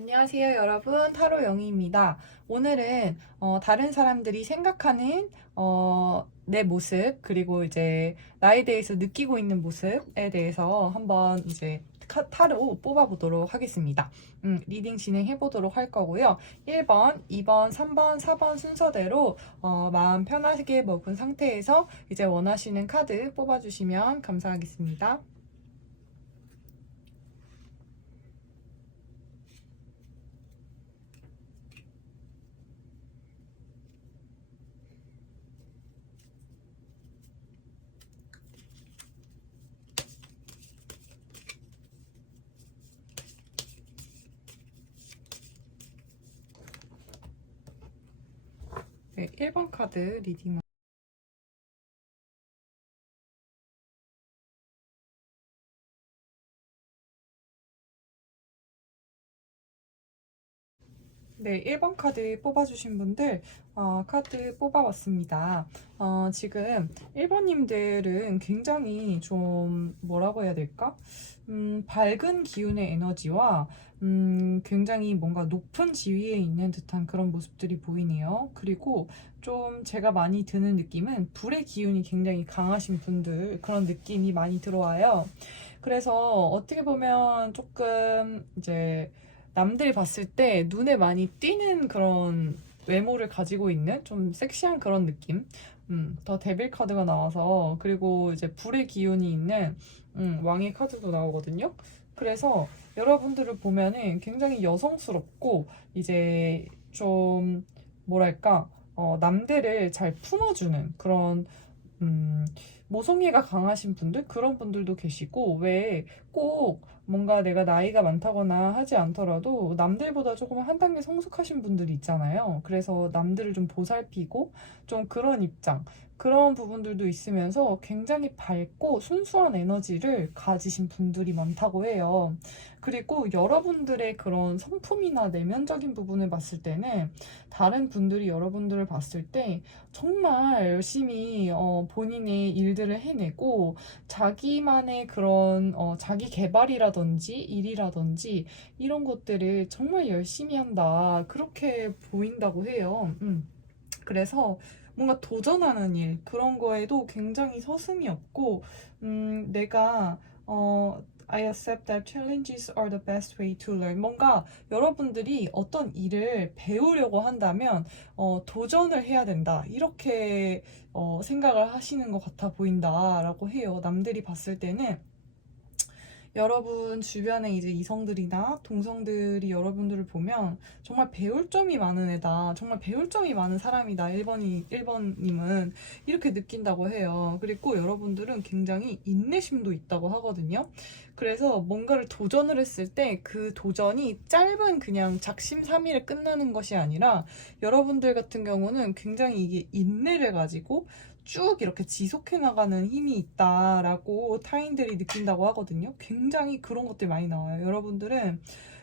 안녕하세요, 여러분. 타로 영희입니다. 오늘은 다른 사람들이 생각하는 내 모습, 그리고 이제 나에 대해서 느끼고 있는 모습에 대해서 한번 이제 타로 뽑아보도록 하겠습니다. 리딩 진행해 보도록 할 거고요. 1번, 2번, 3번, 4번 순서대로 마음 편하게 먹은 상태에서 이제 원하시는 카드 뽑아주시면 감사하겠습니다. 네, 1번 카드 리딩. 네, 1번 카드 뽑아주신 분들, 카드 뽑아봤습니다. 지금 1번님들은 굉장히 좀, 뭐라고 해야 될까? 밝은 기운의 에너지와, 굉장히 뭔가 높은 지위에 있는 듯한 그런 모습들이 보이네요. 그리고 좀 제가 많이 드는 느낌은 불의 기운이 굉장히 강하신 분들, 그런 느낌이 많이 들어와요. 그래서 어떻게 보면 조금 이제 남들이 봤을 때 눈에 많이 띄는 그런 외모를 가지고 있는 좀 섹시한 그런 느낌. 더 데빌 카드가 나와서 그리고 이제 불의 기운이 있는 왕의 카드도 나오거든요. 그래서 여러분들을 보면은 굉장히 여성스럽고 이제 좀 뭐랄까 남들을 잘 품어주는 그런 음, 모성애가 강하신 분들 그런 분들도 계시고 왜 꼭 뭔가 내가 나이가 많다거나 하지 않더라도 남들보다 조금 한 단계 성숙하신 분들이 있잖아요. 그래서 남들을 좀 보살피고 좀 그런 입장, 그런 부분들도 있으면서 굉장히 밝고 순수한 에너지를 가지신 분들이 많다고 해요. 그리고 여러분들의 그런 성품이나 내면적인 부분을 봤을 때는 다른 분들이 여러분들을 봤을 때 정말 열심히 본인의 일들을 해내고 자기만의 그런 자기 개발이라든지 일이라든지 이런 것들을 정말 열심히 한다. 그렇게 보인다고 해요. 그래서 뭔가 도전하는 일, 그런 거에도 굉장히 서슴이 없고, 내가, I accept that challenges are the best way to learn. 뭔가 여러분들이 어떤 일을 배우려고 한다면, 도전을 해야 된다. 이렇게, 생각을 하시는 것 같아 보인다라고 해요. 남들이 봤을 때는 여러분 주변에 이제 이성들이나 동성들이 여러분들을 보면 정말 배울 점이 많은 애다. 정말 배울 점이 많은 사람이다. 1번님은 이렇게 느낀다고 해요. 그리고 여러분들은 굉장히 인내심도 있다고 하거든요. 그래서 뭔가를 도전을 했을 때 그 도전이 짧은 그냥 작심삼일에 끝나는 것이 아니라 여러분들 같은 경우는 굉장히 이게 인내를 가지고 쭉 이렇게 지속해 나가는 힘이 있다라고 타인들이 느낀다고 하거든요. 굉장히 그런 것들 많이 나와요. 여러분들은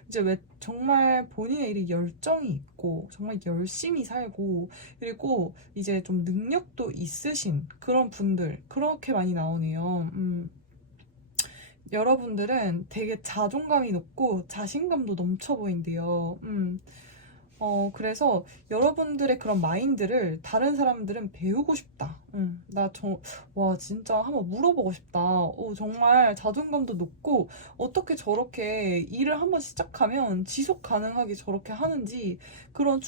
이제 왜 정말 본인의 일에 열정이 있고 정말 열심히 살고 그리고 이제 좀 능력도 있으신 그런 분들 그렇게 많이 나오네요. 여러분들은 되게 자존감이 높고 자신감도 넘쳐 보인대요. 그래서 여러분들의 그런 마인드를 다른 사람들은 배우고 싶다. 와, 진짜 한번 물어보고 싶다. 정말 자존감도 높고, 어떻게 저렇게 일을 한번 시작하면 지속 가능하게 저렇게 하는지, 그런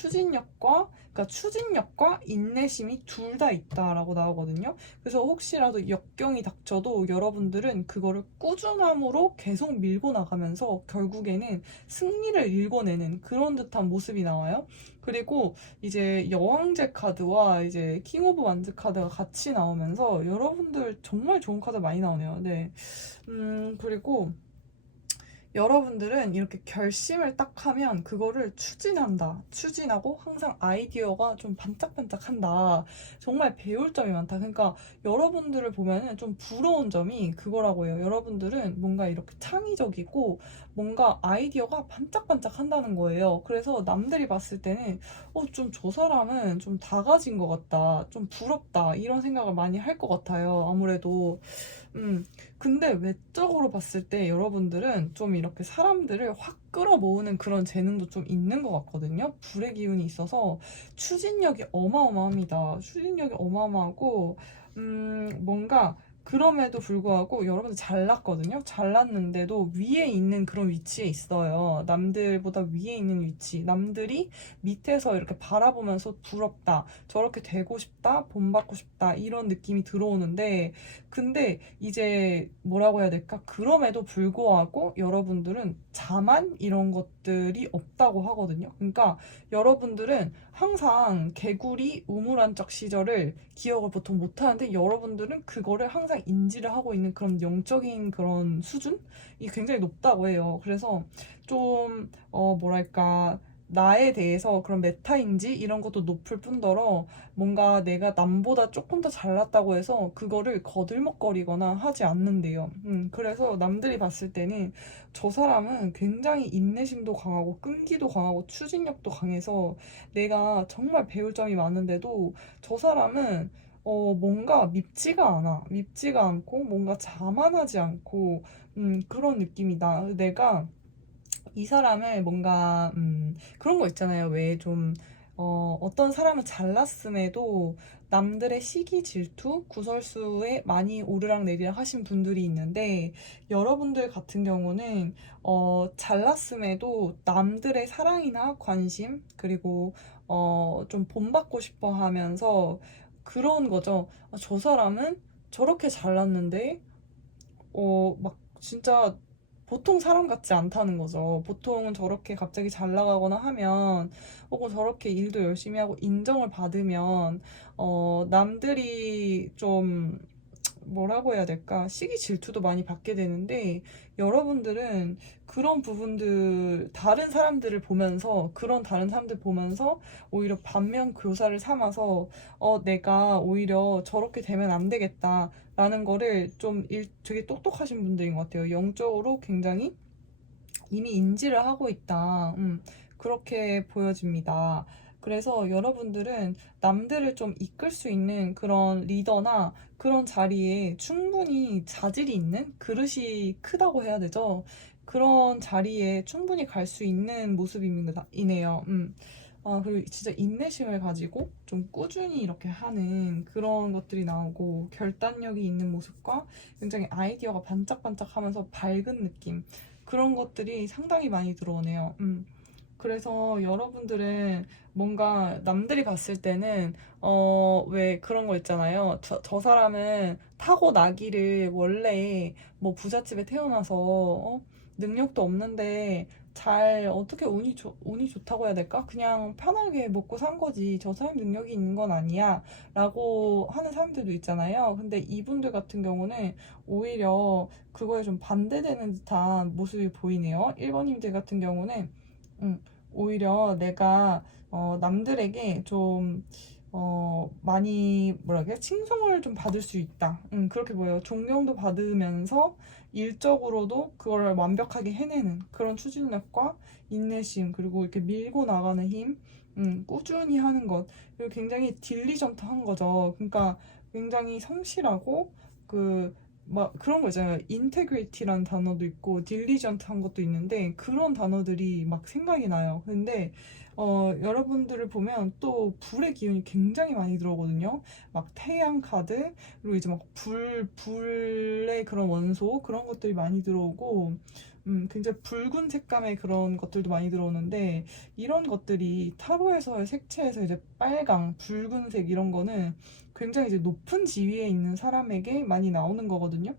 그러니까 추진력과 인내심이 둘 다 있다라고 나오거든요. 그래서 혹시라도 역경이 닥쳐도 여러분들은 그거를 꾸준함으로 계속 밀고 나가면서 결국에는 승리를 일궈내는 그런 듯한 모습이 나와요. 그리고 이제 여왕제 카드와 이제 킹 오브 완즈 카드가 같이 나오면서 여러분들 정말 좋은 카드 많이 나오네요. 네. 그리고 여러분들은 이렇게 결심을 딱 하면 그거를 추진한다. 추진하고 항상 아이디어가 좀 반짝반짝한다. 정말 배울 점이 많다. 그러니까 여러분들을 보면은 좀 부러운 점이 그거라고 해요. 여러분들은 뭔가 이렇게 창의적이고 뭔가 아이디어가 반짝반짝 한다는 거예요. 그래서 남들이 봤을 때는 좀 저 사람은 좀 다 가진 것 같다, 좀 부럽다 이런 생각을 많이 할 것 같아요. 아무래도 근데 외적으로 봤을 때 여러분들은 좀 이렇게 사람들을 확 끌어모으는 그런 재능도 좀 있는 것 같거든요. 불의 기운이 있어서 추진력이 어마어마합니다. 추진력이 어마어마하고, 뭔가 그럼에도 불구하고 여러분들 잘났거든요. 잘났는데도 위에 있는 그런 위치에 있어요. 남들보다 위에 있는 위치. 남들이 밑에서 이렇게 바라보면서 부럽다, 저렇게 되고 싶다, 본받고 싶다 이런 느낌이 들어오는데, 근데 이제 뭐라고 해야 될까? 그럼에도 불구하고 여러분들은 자만 이런 것들이 없다고 하거든요. 그러니까 여러분들은 항상 개구리 우물안적 시절을 기억을 보통 못하는데, 여러분들은 그거를 항상 인지를 하고 있는 그런 영적인 그런 수준이 굉장히 높다고 해요. 그래서 좀 뭐랄까, 나에 대해서 그런 메타인지 이런 것도 높을 뿐더러 뭔가 내가 남보다 조금 더 잘났다고 해서 그거를 거들먹거리거나 하지 않는데요. 그래서 남들이 봤을 때는 저 사람은 굉장히 인내심도 강하고 끈기도 강하고 추진력도 강해서 내가 정말 배울 점이 많은데도 저 사람은 뭔가 밉지가 않아. 밉지가 않고 뭔가 자만하지 않고 그런 느낌이다. 내가 이 사람을 뭔가 그런 거 있잖아요. 왜 좀 어떤 사람은 잘났음에도 남들의 시기 질투 구설수에 많이 오르락내리락 하신 분들이 있는데, 여러분들 같은 경우는 잘났음에도 남들의 사랑이나 관심, 그리고 좀 본받고 싶어 하면서 그런 거죠. 저 사람은 저렇게 잘났는데 막 진짜 보통 사람 같지 않다는 거죠. 보통은 저렇게 갑자기 잘 나가거나 하면, 혹은 저렇게 일도 열심히 하고 인정을 받으면, 남들이 좀 뭐라고 해야 될까? 시기 질투도 많이 받게 되는데, 여러분들은 그런 부분들, 다른 사람들을 보면서, 그런 다른 사람들 보면서, 오히려 반면 교사를 삼아서, 내가 오히려 저렇게 되면 안 되겠다, 라는 거를 좀 되게 똑똑하신 분들인 것 같아요. 영적으로 굉장히 이미 인지를 하고 있다. 그렇게 보여집니다. 그래서 여러분들은 남들을 좀 이끌 수 있는 그런 리더나 그런 자리에 충분히 자질이 있는, 그릇이 크다고 해야 되죠. 그런 자리에 충분히 갈 수 있는 모습이네요. 그리고 진짜 인내심을 가지고 좀 꾸준히 이렇게 하는 그런 것들이 나오고, 결단력이 있는 모습과 굉장히 아이디어가 반짝반짝 하면서 밝은 느낌, 그런 것들이 상당히 많이 들어오네요. 그래서 여러분들은 뭔가 남들이 봤을 때는 왜 그런 거 있잖아요. 저 사람은 타고나기를 원래 뭐 부잣집에 태어나서 능력도 없는데 잘 어떻게 운이 좋다고 해야 될까? 그냥 편하게 먹고 산 거지. 저 사람 능력이 있는 건 아니야. 라고 하는 사람들도 있잖아요. 근데 이분들 같은 경우는 오히려 그거에 좀 반대되는 듯한 모습이 보이네요. 1번님들 같은 경우는 오히려 내가 남들에게 좀 많이 뭐라 그래? 칭송을 좀 받을 수 있다. 그렇게 보여요. 존경도 받으면서 일적으로도 그걸 완벽하게 해내는 그런 추진력과 인내심, 그리고 이렇게 밀고 나가는 힘, 꾸준히 하는 것, 그리고 굉장히 딜리전트한 거죠. 그러니까 굉장히 성실하고, 막 그런 거 있잖아요. 인테그리티라는 단어도 있고 딜리전트한 것도 있는데, 그런 단어들이 막 생각이 나요. 근데 여러분들을 보면 또 불의 기운이 굉장히 많이 들어오거든요. 막 태양 카드, 그리고 이제 막 불의 그런 원소, 그런 것들이 많이 들어오고, 굉장히 붉은 색감의 그런 것들도 많이 들어오는데, 이런 것들이 타로에서의 색채에서 이제 빨강, 붉은색 이런 거는 굉장히 이제 높은 지위에 있는 사람에게 많이 나오는 거거든요.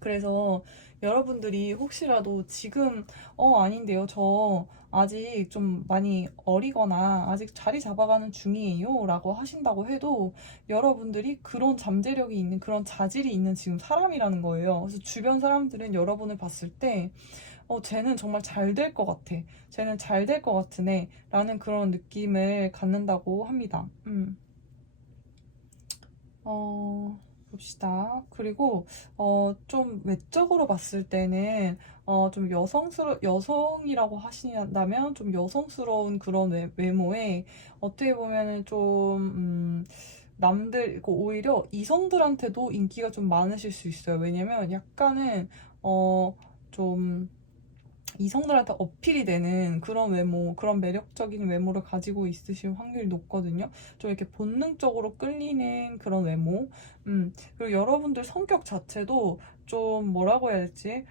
그래서 여러분들이 혹시라도 지금 아닌데요, 저 아직 좀 많이 어리거나 아직 자리 잡아가는 중이에요 라고 하신다고 해도, 여러분들이 그런 잠재력이 있는, 그런 자질이 있는 지금 사람이라는 거예요. 그래서 주변 사람들은 여러분을 봤을 때 쟤는 정말 잘 될 것 같아, 쟤는 잘 될 것 같은 애 라는 그런 느낌을 갖는다고 합니다. 어, 봅시다. 그리고 좀 외적으로 봤을 때는 좀 여성이라고 하신다면 좀 여성스러운 그런 외모에 어떻게 보면은 좀 남들 오히려 이성들한테도 인기가 좀 많으실 수 있어요. 왜냐면 약간은 좀 이성들한테 어필이 되는 그런 외모, 그런 매력적인 외모를 가지고 있으실 확률이 높거든요. 좀 이렇게 본능적으로 끌리는 그런 외모. 그리고 여러분들 성격 자체도 좀 뭐라고 해야 될지,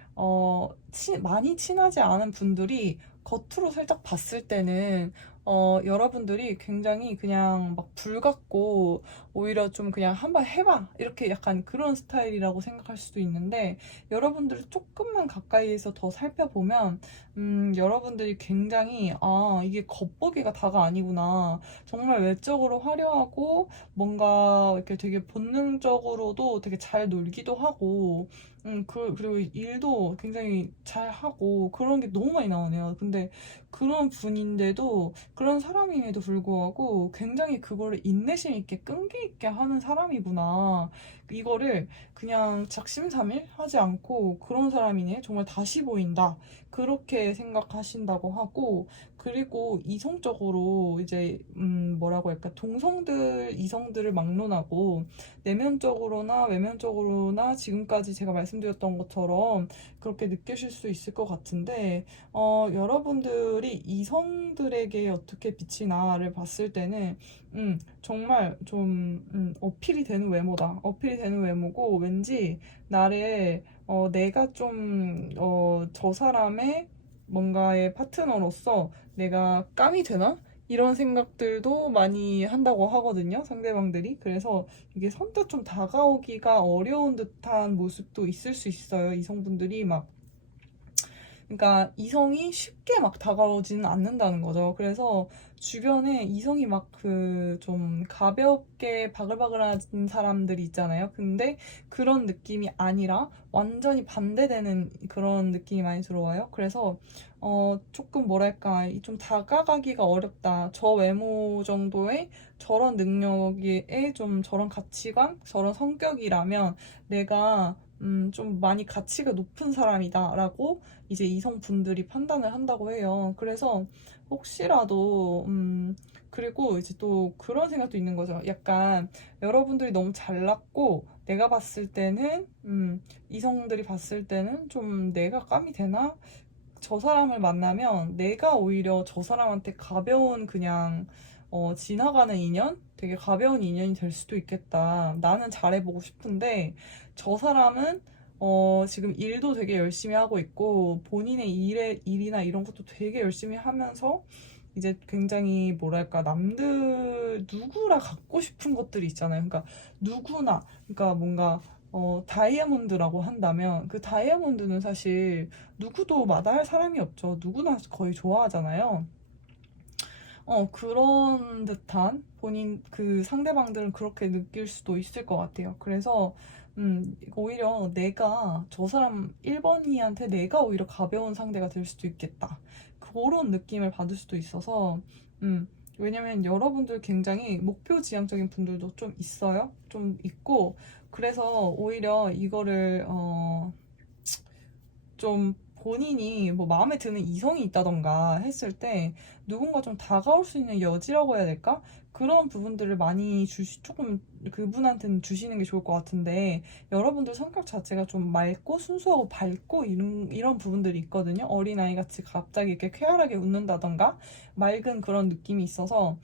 많이 친하지 않은 분들이 겉으로 살짝 봤을 때는 여러분들이 굉장히 그냥 막 불같고 오히려 좀 그냥 한번 해봐 이렇게 약간 그런 스타일이라고 생각할 수도 있는데 여러분들이 조금만 가까이에서 더 살펴보면 여러분들이 굉장히 이게 겉보기가 다가 아니구나. 정말 외적으로 화려하고 뭔가 이렇게 되게 본능적으로도 되게 잘 놀기도 하고 그리고 일도 굉장히 잘 하고 그런 게 너무 많이 나오네요. 근데 그런 분인데도 그런 사람임에도 불구하고 굉장히 그거를 인내심 있게 끈기 있게 하는 사람이구나. 이거를 그냥 작심삼일 하지 않고 그런 사람이네. 정말 다시 보인다. 그렇게 생각하신다고 하고, 그리고 이성적으로 이제, 뭐라고 할까, 이성들을 막론하고, 내면적으로나 외면적으로나 지금까지 제가 말씀드렸던 것처럼 그렇게 느끼실 수 있을 것 같은데, 여러분들이 이성들에게 어떻게 비치나를 봤을 때는, 정말 좀, 어필이 되는 외모다. 어필이 되는 외모고, 왠지 나를 내가 좀, 저 사람의 뭔가의 파트너로서 내가 깜이 되나? 이런 생각들도 많이 한다고 하거든요, 상대방들이. 그래서 이게 선뜻 좀 다가오기가 어려운 듯한 모습도 있을 수 있어요, 이성분들이 막. 그러니까 이성이 쉽게 막 다가오지는 않는다는 거죠. 그래서 주변에 이성이 막 그 좀 가볍게 바글바글한 사람들이 있잖아요. 근데 그런 느낌이 아니라 완전히 반대되는 그런 느낌이 많이 들어와요. 그래서 조금 뭐랄까 좀 다가가기가 어렵다. 저 외모 정도의 저런 능력에 좀 저런 가치관, 저런 성격이라면 내가 좀 많이 가치가 높은 사람이다라고 이제 이성분들이 판단을 한다고 해요. 그래서 혹시라도 그리고 이제 또 그런 생각도 있는 거죠. 약간 여러분들이 너무 잘났고 내가 봤을 때는 이성들이 봤을 때는 좀 내가 깜이 되나? 저 사람을 만나면 내가 오히려 저 사람한테 가벼운 그냥 지나가는 인연? 되게 가벼운 인연이 될 수도 있겠다. 나는 잘해보고 싶은데 저 사람은 지금 일도 되게 열심히 하고 있고 본인의 일이나 이런 것도 되게 열심히 하면서 이제 굉장히 뭐랄까 남들 누구라 갖고 싶은 것들이 있잖아요. 그러니까 누구나 그러니까 뭔가 다이아몬드라고 한다면 그 다이아몬드는 사실 누구도 마다할 사람이 없죠. 누구나 거의 좋아하잖아요. 그런 듯한 본인 그 상대방들은 그렇게 느낄 수도 있을 것 같아요. 그래서 오히려 내가 저 사람 1번이한테 내가 오히려 가벼운 상대가 될 수도 있겠다. 그런 느낌을 받을 수도 있어서 왜냐면 여러분들 굉장히 목표 지향적인 분들도 좀 있어요. 좀 있고 그래서 오히려 이거를 좀 본인이 뭐 마음에 드는 이성이 있다던가 했을 때 누군가 좀 다가올 수 있는 여지라고 해야 될까? 그런 부분들을 많이 조금 그분한테는 주시는 게 좋을 것 같은데 여러분들 성격 자체가 좀 맑고 순수하고 밝고 이런 부분들이 있거든요. 어린아이 같이 갑자기 이렇게 쾌활하게 웃는다던가 맑은 그런 느낌이 있어서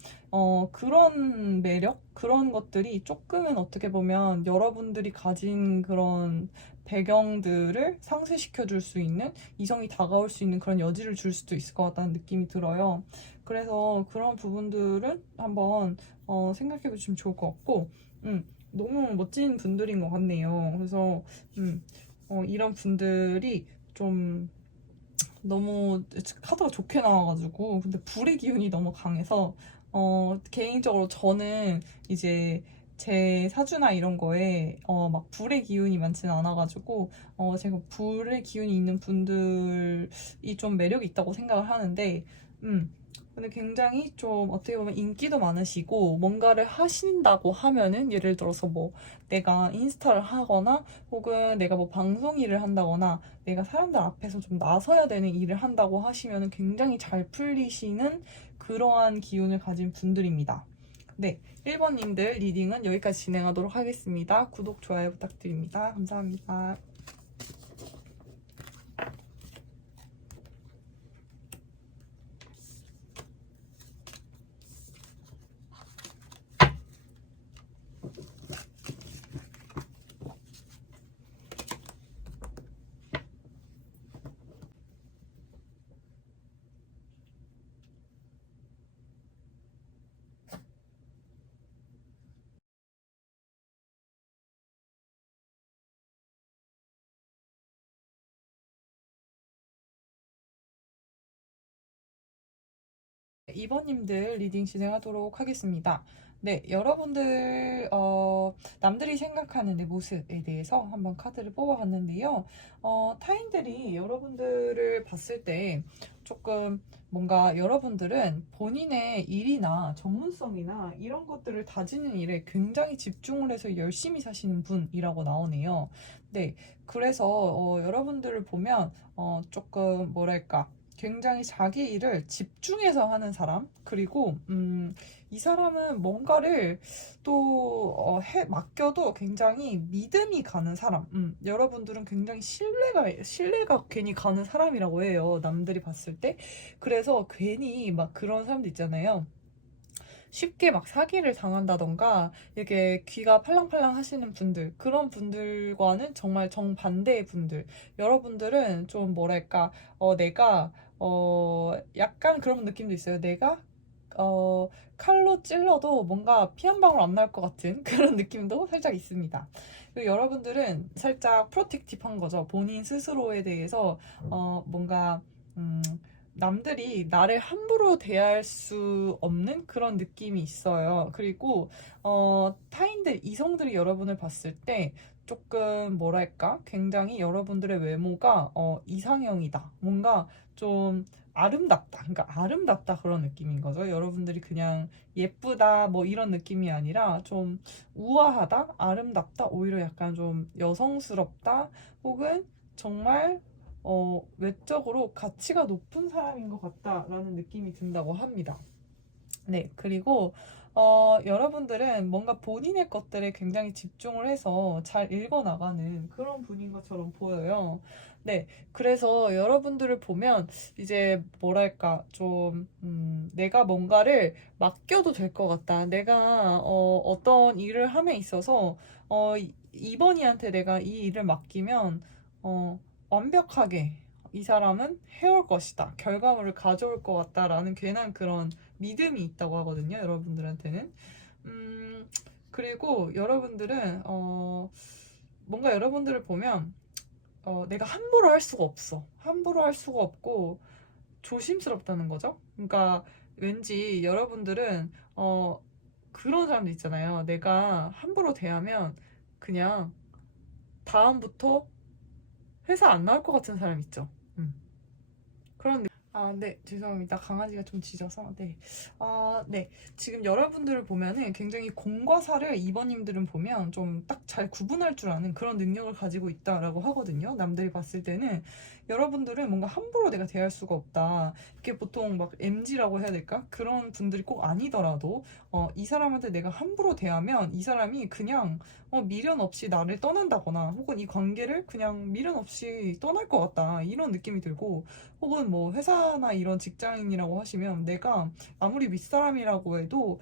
그런 매력? 그런 것들이 조금은 어떻게 보면 여러분들이 가진 그런 배경들을 상쇄시켜 줄 수 있는 이성이 다가올 수 있는 그런 여지를 줄 수도 있을 것 같다는 느낌이 들어요. 그래서 그런 부분들은 한번 생각해 보시면 좋을 것 같고, 너무 멋진 분들인 것 같네요. 그래서 이런 분들이 좀 너무 카드가 좋게 나와가지고 근데 불의 기운이 너무 강해서 개인적으로 저는 이제 제 사주나 이런 거에 막 불의 기운이 많지는 않아가지고 제가 불의 기운이 있는 분들이 좀 매력이 있다고 생각을 하는데 근데 굉장히 좀 어떻게 보면 인기도 많으시고 뭔가를 하신다고 하면은 예를 들어서 뭐 내가 인스타를 하거나 혹은 내가 뭐 방송 일을 한다거나 내가 사람들 앞에서 좀 나서야 되는 일을 한다고 하시면은 굉장히 잘 풀리시는 그러한 기운을 가진 분들입니다. 네, 1번님들 리딩은 여기까지 진행하도록 하겠습니다. 구독, 좋아요 부탁드립니다. 감사합니다. 2번님들 리딩 진행하도록 하겠습니다. 네, 여러분들, 남들이 생각하는 내 모습에 대해서 한번 카드를 뽑아봤는데요. 타인들이 여러분들을 봤을 때 조금 뭔가 여러분들은 본인의 일이나 전문성이나 이런 것들을 다지는 일에 굉장히 집중을 해서 열심히 사시는 분이라고 나오네요. 네, 그래서 여러분들을 보면 조금 뭐랄까, 굉장히 자기 일을 집중해서 하는 사람, 그리고 이 사람은 뭔가를 또 맡겨도 굉장히 믿음이 가는 사람. 여러분들은 굉장히 신뢰가 괜히 가는 사람이라고 해요. 남들이 봤을 때. 그래서 괜히 막 그런 사람들 있잖아요. 쉽게 막 사기를 당한다던가 이렇게 귀가 팔랑팔랑 하시는 분들, 그런 분들과는 정말 정반대의 분들. 여러분들은 좀 뭐랄까, 내가 약간 그런 느낌도 있어요. 내가 칼로 찔러도 뭔가 피 한 방울 안 날 것 같은 그런 느낌도 살짝 있습니다. 그리고 여러분들은 살짝 프로텍티브한 거죠. 본인 스스로에 대해서 뭔가 음, 남들이 나를 함부로 대할 수 없는 그런 느낌이 있어요. 그리고 타인들, 이성들이 여러분을 봤을 때 조금 뭐랄까, 굉장히 여러분들의 외모가 이상형이다. 뭔가 좀 아름답다. 그러니까 아름답다 그런 느낌인 거죠. 여러분들이 그냥 예쁘다 뭐 이런 느낌이 아니라 좀 우아하다, 아름답다, 오히려 약간 좀 여성스럽다, 혹은 정말 외적으로 가치가 높은 사람인 것 같다라는 느낌이 든다고 합니다. 네, 그리고 여러분들은 뭔가 본인의 것들에 굉장히 집중을 해서 잘 읽어나가는 그런 분인 것처럼 보여요. 네, 그래서 여러분들을 보면 이제 뭐랄까, 좀, 내가 뭔가를 맡겨도 될 것 같다. 내가 어떤 일을 함에 있어서 이번이한테 내가 이 일을 맡기면 완벽하게 이 사람은 해올 것이다. 결과물을 가져올 것 같다라는 괜한 그런 믿음이 있다고 하거든요. 여러분들한테는. 그리고 여러분들은 뭔가 여러분들을 보면 내가 함부로 할 수가 없어. 함부로 할 수가 없고 조심스럽다는 거죠. 그러니까 왠지 여러분들은 그런 사람도 있잖아요. 내가 함부로 대하면 그냥 다음부터 회사 안 나올 것 같은 사람 있죠. 그런 네, 죄송합니다. 강아지가 좀 짖어서. 네. 네. 지금 여러분들을 보면은 굉장히 공과 사를 2번님들은 보면 좀 딱 잘 구분할 줄 아는 그런 능력을 가지고 있다라고 하거든요. 남들이 봤을 때는 여러분들은 뭔가 함부로 내가 대할 수가 없다. 이게 보통 막 MG라고 해야 될까? 그런 분들이 꼭 아니더라도 이 사람한테 내가 함부로 대하면 이 사람이 그냥 미련 없이 나를 떠난다거나 혹은 이 관계를 그냥 미련 없이 떠날 것 같다. 이런 느낌이 들고 혹은 뭐 회사나 이런 직장인이라고 하시면 내가 아무리 윗사람이라고 해도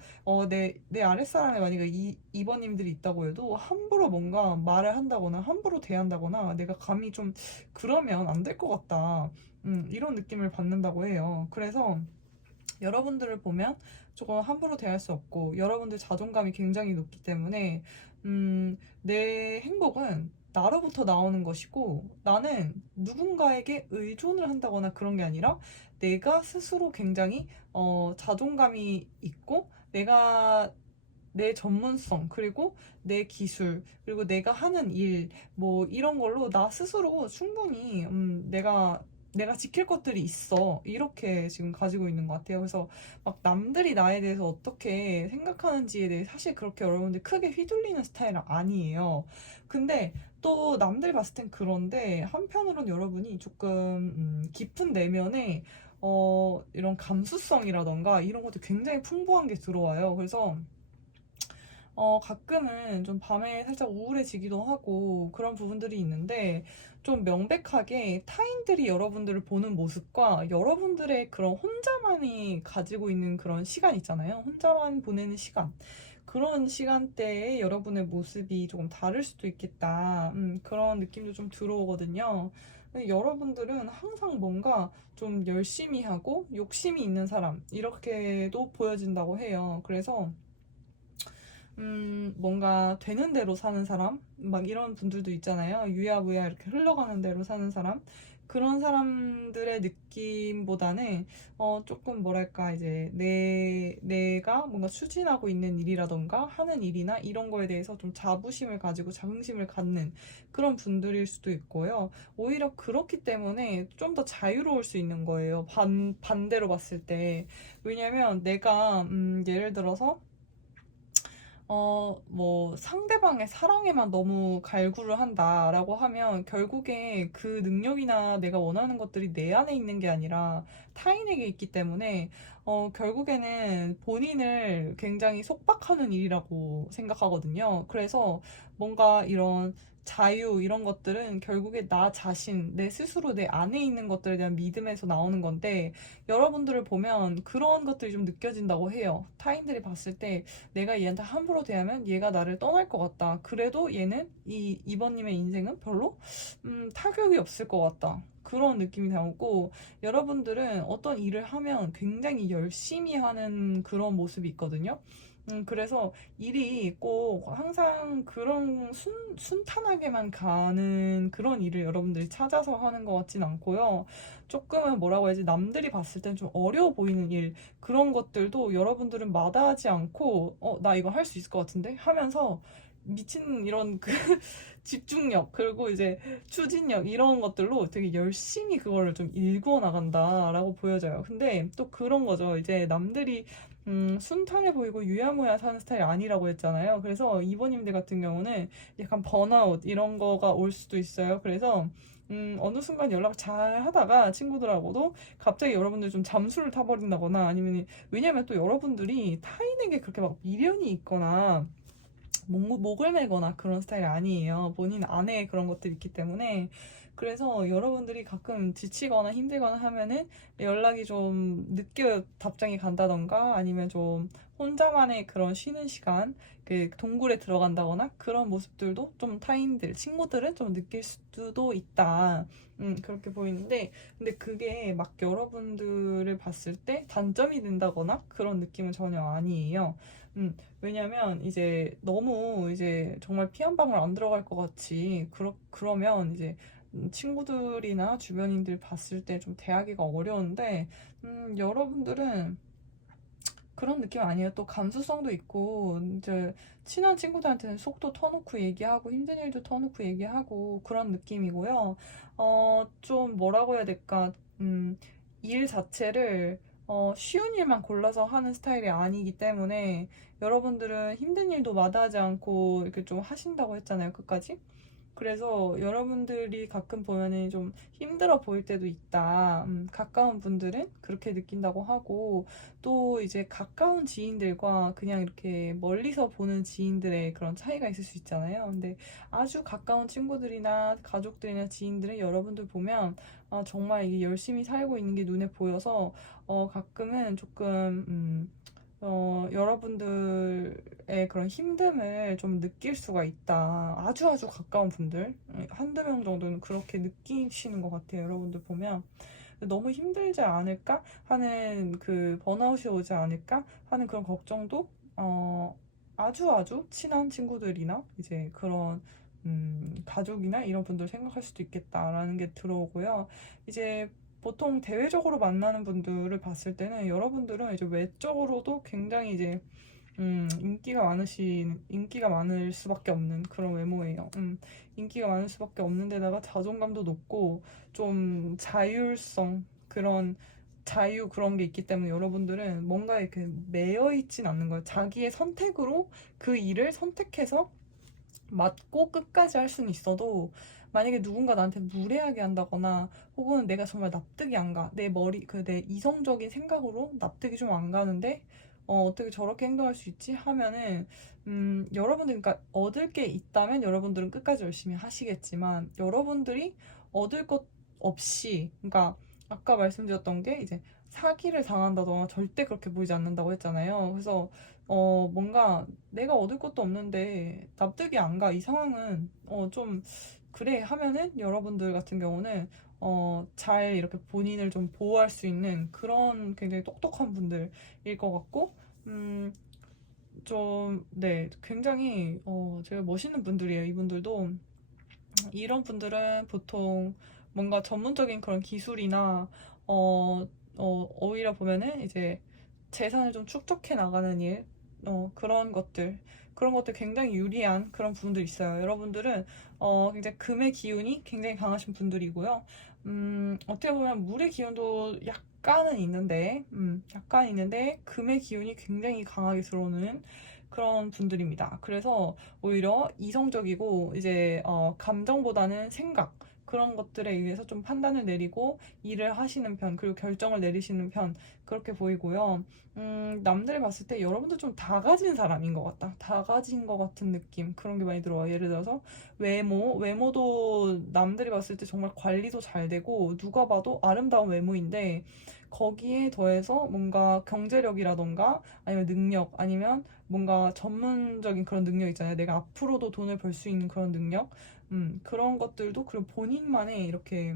내 아랫사람에 만약에 이번님들이 있다고 해도 함부로 뭔가 말을 한다거나 함부로 대한다거나 내가 감히 좀 그러면 안 될 것 같다. 이런 느낌을 받는다고 해요. 그래서 여러분들을 보면 조금 함부로 대할 수 없고 여러분들 자존감이 굉장히 높기 때문에 내 행복은 나로부터 나오는 것이고 나는 누군가에게 의존을 한다거나 그런 게 아니라 내가 스스로 굉장히 자존감이 있고 내가 내 전문성, 그리고 내 기술, 그리고 내가 하는 일, 뭐 이런 걸로 나 스스로 충분히 내가 내가 지킬 것들이 있어. 이렇게 지금 가지고 있는 것 같아요. 그래서 막 남들이 나에 대해서 어떻게 생각하는지에 대해 사실 그렇게 여러분들 크게 휘둘리는 스타일은 아니에요. 근데 또 남들이 봤을 땐 그런데 한편으론 여러분이 조금 깊은 내면에 이런 감수성이라던가 이런 것도 굉장히 풍부한 게 들어와요. 그래서 가끔은 좀 밤에 살짝 우울해지기도 하고 그런 부분들이 있는데 좀 명백하게 타인들이 여러분들을 보는 모습과 여러분들의 그런 혼자만이 가지고 있는 그런 시간 있잖아요. 혼자만 보내는 시간. 그런 시간대에 여러분의 모습이 조금 다를 수도 있겠다. 그런 느낌도 좀 들어오거든요. 근데 여러분들은 항상 뭔가 좀 열심히 하고 욕심이 있는 사람, 이렇게도 보여진다고 해요. 그래서 뭔가 되는 대로 사는 사람? 막 이런 분들도 있잖아요. 유야무야 이렇게 흘러가는 대로 사는 사람? 그런 사람들의 느낌보다는, 조금 뭐랄까, 이제, 내가 뭔가 추진하고 있는 일이라던가 하는 일이나 이런 거에 대해서 좀 자부심을 가지고 자긍심을 갖는 그런 분들일 수도 있고요. 오히려 그렇기 때문에 좀 더 자유로울 수 있는 거예요. 반대로 봤을 때. 왜냐면 내가, 예를 들어서, 뭐, 상대방의 사랑에만 너무 갈구를 한다라고 하면 결국에 그 능력이나 내가 원하는 것들이 내 안에 있는 게 아니라 타인에게 있기 때문에, 결국에는 본인을 굉장히 속박하는 일이라고 생각하거든요. 그래서 뭔가 이런 자유, 이런 것들은 결국에 나 자신, 내 스스로 내 안에 있는 것들에 대한 믿음에서 나오는 건데, 여러분들을 보면 그런 것들이 좀 느껴진다고 해요. 타인들이 봤을 때, 내가 얘한테 함부로 대하면 얘가 나를 떠날 것 같다. 그래도 얘는 이번님의 인생은 별로 타격이 없을 것 같다. 그런 느낌이 나오고, 여러분들은 어떤 일을 하면 굉장히 열심히 하는 그런 모습이 있거든요. 그래서 일이 꼭 항상 그런 순탄하게만 가는 그런 일을 여러분들이 찾아서 하는 것 같진 않고요. 조금은 뭐라고 해야지, 남들이 봤을 땐 좀 어려워 보이는 일, 그런 것들도 여러분들은 마다하지 않고, 나 이거 할 수 있을 것 같은데? 하면서 미친 이런 그 집중력, 그리고 이제 추진력, 이런 것들로 되게 열심히 그거를 좀 일구어 나간다라고 보여져요. 근데 또 그런 거죠. 이제 남들이 순탄해 보이고 유야무야 사는 스타일이 아니라고 했잖아요. 그래서 이번님들 같은 경우는 약간 번아웃 이런 거가 올 수도 있어요. 그래서 어느 순간 연락 잘 하다가 친구들하고도 갑자기 여러분들 좀 잠수를 타버린다거나, 아니면, 왜냐면 또 여러분들이 타인에게 그렇게 막 미련이 있거나 목을 매거나 그런 스타일이 아니에요. 본인 안에 그런 것들이 있기 때문에. 그래서 여러분들이 가끔 지치거나 힘들거나 하면은 연락이 좀 늦게 답장이 간다던가, 아니면 좀 혼자만의 그런 쉬는 시간, 그 동굴에 들어간다거나 그런 모습들도 좀 타인들, 친구들은 좀 느낄 수도 있다. 그렇게 보이는데, 근데 그게 막 여러분들을 봤을 때 단점이 된다거나 그런 느낌은 전혀 아니에요. 왜냐면 이제 너무 이제 정말 피 한 방울 안 들어갈 것 같이 그러면 이제 친구들이나 주변인들 봤을 때 좀 대하기가 어려운데, 여러분들은 그런 느낌 아니에요. 또 감수성도 있고, 이제 친한 친구들한테는 속도 터놓고 얘기하고 힘든 일도 터놓고 얘기하고 그런 느낌이고요. 좀 뭐라고 해야 될까? 일 자체를 쉬운 일만 골라서 하는 스타일이 아니기 때문에, 여러분들은 힘든 일도 마다하지 않고 이렇게 좀 하신다고 했잖아요, 끝까지. 그래서 여러분들이 가끔 보면은 좀 힘들어 보일 때도 있다. 가까운 분들은 그렇게 느낀다고 하고, 또 이제 가까운 지인들과 그냥 이렇게 멀리서 보는 지인들의 그런 차이가 있을 수 있잖아요. 근데 아주 가까운 친구들이나 가족들이나 지인들은 여러분들 보면, 정말 이게 열심히 살고 있는 게 눈에 보여서, 가끔은 조금, 여러분들의 그런 힘듦을 좀 느낄 수가 있다. 아주 아주 가까운 분들, 한두 명 정도는 그렇게 느끼시는 것 같아요. 여러분들 보면. 너무 힘들지 않을까 하는, 그 번아웃이 오지 않을까 하는 그런 걱정도, 아주 아주 친한 친구들이나 이제 그런 가족이나 이런 분들 생각할 수도 있겠다라는 게 들어오고요. 이제 보통 대외적으로 만나는 분들을 봤을 때는 여러분들은 이제 외적으로도 굉장히 이제 인기가 많을 수밖에 없는 그런 외모예요. 인기가 많을 수밖에 없는 데다가 자존감도 높고 좀 자율성, 그런 자유 그런 게 있기 때문에 여러분들은 뭔가 이렇게 매여 있진 않는 거예요. 자기의 선택으로 그 일을 선택해서 맞고 끝까지 할 수는 있어도 만약에 누군가 나한테 무례하게 한다거나 혹은 내가 정말 납득이 안 가. 내 이성적인 생각으로 납득이 좀 안 가는데 어떻게 저렇게 행동할 수 있지? 하면은 여러분들 그러니까 얻을 게 있다면 여러분들은 끝까지 열심히 하시겠지만 여러분들이 얻을 것 없이 그러니까 아까 말씀드렸던 게 이제 사기를 당한다거나 절대 그렇게 보이지 않는다고 했잖아요. 그래서 뭔가 내가 얻을 것도 없는데 납득이 안 가. 이 상황은 좀 그래 하면은 여러분들 같은 경우는 잘 이렇게 본인을 좀 보호할 수 있는 그런 굉장히 똑똑한 분들일 것 같고 좀 네 굉장히 제가 멋있는 분들이에요. 이분들도 이런 분들은 보통 뭔가 전문적인 그런 기술이나 오히려 보면은 이제 재산을 좀 축적해 나가는 일, 그런 것들 굉장히 유리한 그런 분들 있어요. 여러분들은 굉장히 금의 기운이 굉장히 강하신 분들이고요. 어떻게 보면 물의 기운도 약간 있는데 금의 기운이 굉장히 강하게 들어오는 그런 분들입니다. 그래서 오히려 이성적이고 이제 감정보다는 생각 그런 것들에 의해서 좀 판단을 내리고 일을 하시는 편 그리고 결정을 내리시는 편 그렇게 보이고요. 남들이 봤을 때 여러분들 좀 다 가진 사람인 것 같다. 다 가진 것 같은 느낌 그런 게 많이 들어와요. 예를 들어서 외모도 남들이 봤을 때 정말 관리도 잘 되고 누가 봐도 아름다운 외모인데 거기에 더해서 뭔가 경제력이라던가 아니면 능력 아니면 뭔가 전문적인 그런 능력 있잖아요. 내가 앞으로도 돈을 벌 수 있는 그런 능력, 그런 것들도 그리고 본인만의 이렇게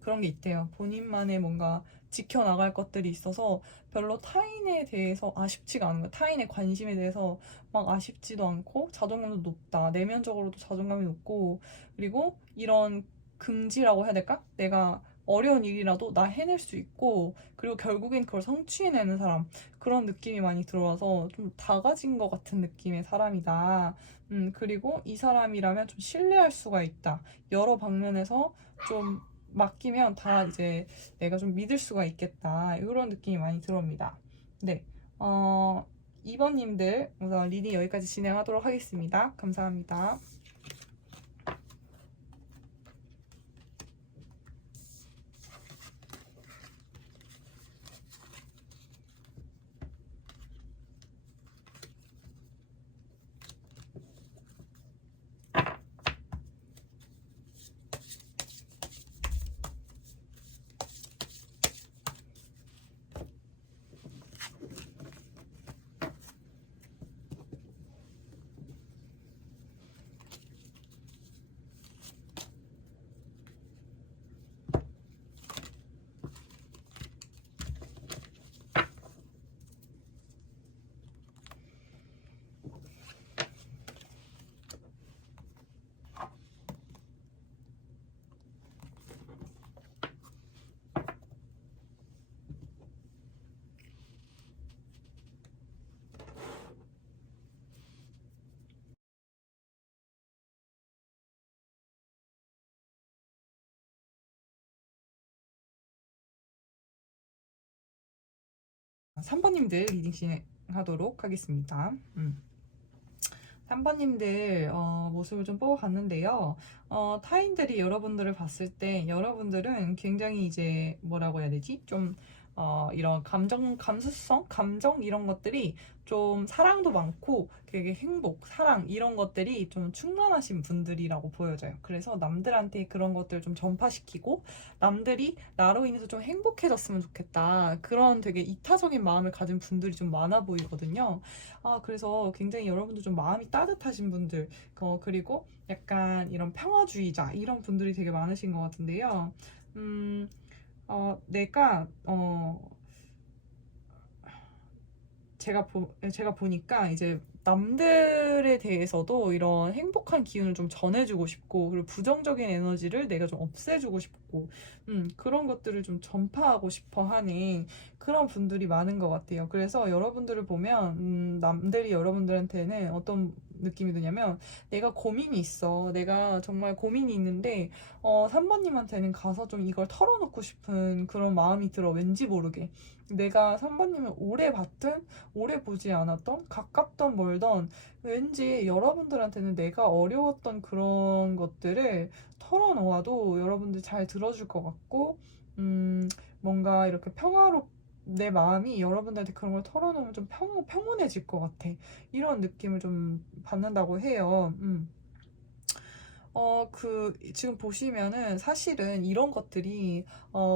그런 게 있대요. 본인만의 뭔가 지켜나갈 것들이 있어서 별로 타인에 대해서 아쉽지가 않은 거예요. 타인의 관심에 대해서 막 아쉽지도 않고 자존감도 높다. 내면적으로도 자존감이 높고 그리고 이런 긍지라고 해야 될까? 내가 어려운 일이라도 나 해낼 수 있고 그리고 결국엔 그걸 성취해내는 사람 그런 느낌이 많이 들어와서 좀 다 가진 것 같은 느낌의 사람이다. 그리고 이 사람이라면 좀 신뢰할 수가 있다. 여러 방면에서 좀 맡기면 다 이제 내가 좀 믿을 수가 있겠다. 이런 느낌이 많이 들어옵니다. 네. 2번님들 우선 리딩 여기까지 진행하도록 하겠습니다. 감사합니다. 3번님들 리딩 진행하도록 하겠습니다. 3번님들 모습을 좀 뽑아봤는데요. 타인들이 여러분들을 봤을 때 여러분들은 굉장히 이제 뭐라고 해야 되지? 좀 이런 감수성, 감정 이런 것들이 좀 사랑도 많고 되게 행복, 사랑 이런 것들이 좀 충만하신 분들이라고 보여져요. 그래서 남들한테 그런 것들을 좀 전파시키고 남들이 나로 인해서 좀 행복해졌으면 좋겠다. 그런 되게 이타적인 마음을 가진 분들이 좀 많아 보이거든요. 그래서 굉장히 여러분들 좀 마음이 따뜻하신 분들, 그리고 약간 이런 평화주의자 이런 분들이 되게 많으신 것 같은데요. 내가 제가 보니까 이제 남들에 대해서도 이런 행복한 기운을 좀 전해주고 싶고 그리고 부정적인 에너지를 내가 좀 없애주고 싶고 그런 것들을 좀 전파하고 싶어 하는 그런 분들이 많은 것 같아요. 그래서 여러분들을 보면 남들이 여러분들한테는 어떤 느낌이 드냐면 내가 고민이 있어. 내가 정말 고민이 있는데 3번님한테는 가서 좀 이걸 털어놓고 싶은 그런 마음이 들어. 왠지 모르게. 내가 3번님을 오래 봤든 오래 보지 않았던 가깝던 멀던 왠지 여러분들한테는 내가 어려웠던 그런 것들을 털어놓아도 여러분들 잘 들어줄 것 같고 뭔가 이렇게 내 마음이 여러분들한테 그런 걸 털어놓으면 좀 평온해질 것 같아. 이런 느낌을 좀 받는다고 해요. 지금 보시면은 사실은 이런 것들이,